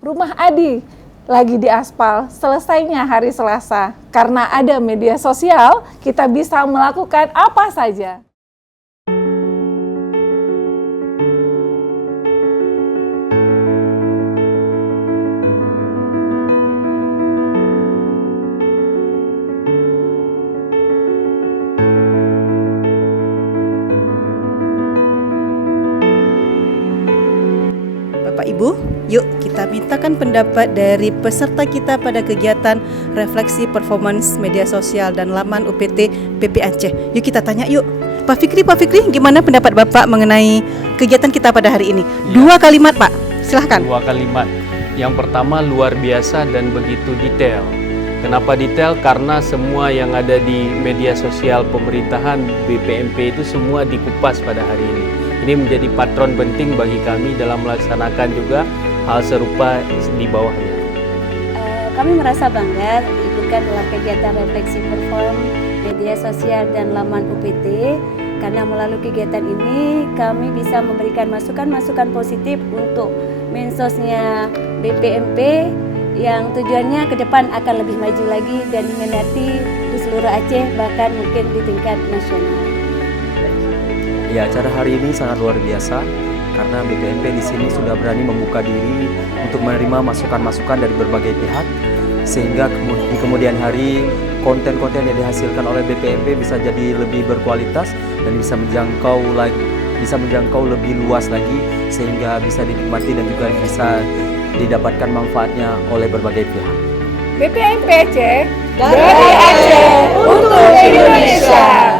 rumah Adi lagi diaspal, selesainya hari Selasa. Karena ada media sosial, kita bisa melakukan apa saja. Bapak Ibu, yuk kita mintakan pendapat dari peserta kita pada kegiatan refleksi performance media sosial dan laman UPT PP Aceh. Yuk kita tanya yuk. Pak Fikri, gimana pendapat Bapak mengenai kegiatan kita pada hari ini? 2 kalimat Pak, silahkan. 2 kalimat. Yang pertama, luar biasa dan begitu detail. Kenapa detail? Karena semua yang ada di media sosial pemerintahan BPMP itu semua dikupas pada hari ini. Ini menjadi patron penting bagi kami dalam melaksanakan juga hal serupa di bawahnya. Kami merasa bangga diikutkan dalam kegiatan refleksi perform media sosial dan laman UPT, karena melalui kegiatan ini kami bisa memberikan masukan-masukan positif untuk mensosnya BPMP yang tujuannya ke depan akan lebih maju lagi dan diminati di seluruh Aceh, bahkan mungkin di tingkat nasional. Ya, acara hari ini sangat luar biasa karena BPMP di sini sudah berani membuka diri untuk menerima masukan-masukan dari berbagai pihak, sehingga di kemudian hari konten-konten yang dihasilkan oleh BPMP bisa jadi lebih berkualitas dan bisa menjangkau lebih luas lagi, sehingga bisa dinikmati dan juga bisa didapatkan manfaatnya oleh berbagai pihak. BPMP Aceh, dari Aceh untuk Indonesia.